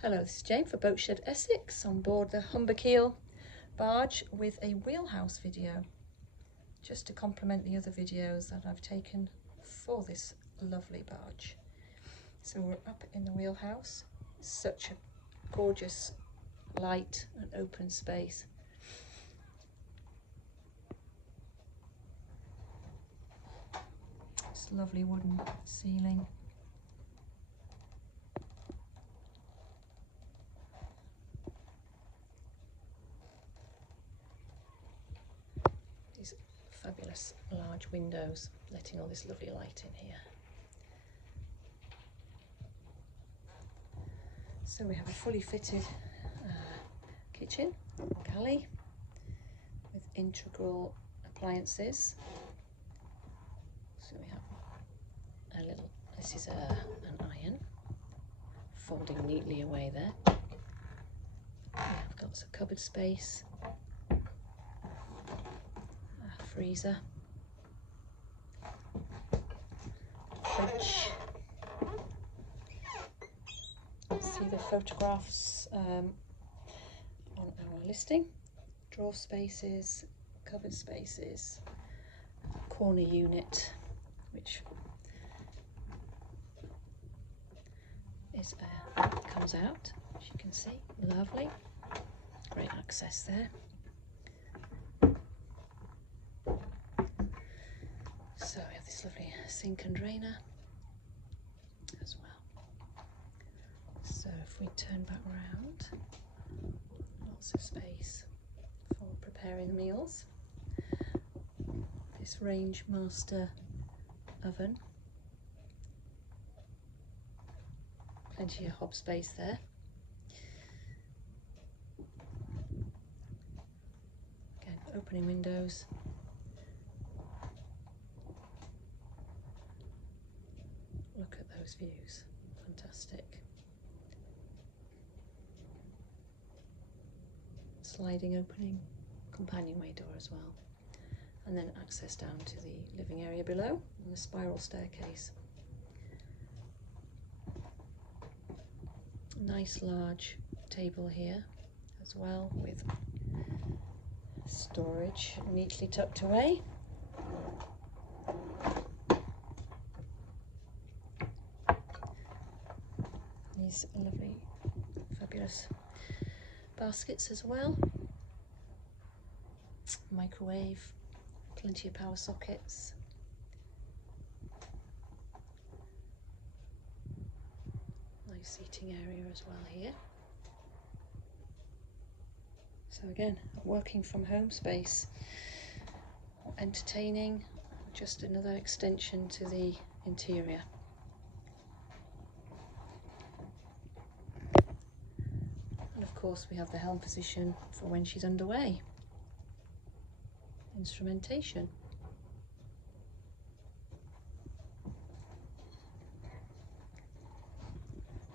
Hello, this is Jane for Boatshed Essex on board the Humber Keel barge with a wheelhouse video, just to complement the other videos that I've taken for this lovely barge. So we're up in the wheelhouse, such a gorgeous light and open space. This lovely wooden ceiling. These fabulous large windows letting all this lovely light in here. So we have a fully fitted kitchen, galley with integral appliances. So we have a little, this is an iron folding neatly away there. We've got some cupboard space, freezer, fridge. See the photographs on our listing. Drawer spaces, cupboard spaces, corner unit, which is comes out, as you can see. Lovely, great access there. So we have this lovely sink and drainer as well. So if we turn back around, lots of space for preparing meals. This range master oven, plenty of hob space there. Again, opening windows. Look at those views, fantastic. Sliding opening, companionway door as well. And then access down to the living area below and the spiral staircase. Nice large table here as well with storage neatly tucked away. These lovely, fabulous baskets as well. Microwave, plenty of power sockets. Nice seating area as well here. So again, working from home space, entertaining, just another extension to the interior. And of course we have the helm position for when she's underway. Instrumentation.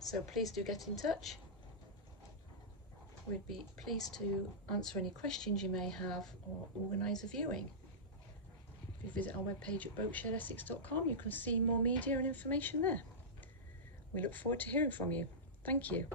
So please do get in touch. We'd be pleased to answer any questions you may have or organise a viewing. If you visit our webpage at boatshedessex.com, you can see more media and information there. We look forward to hearing from you. Thank you.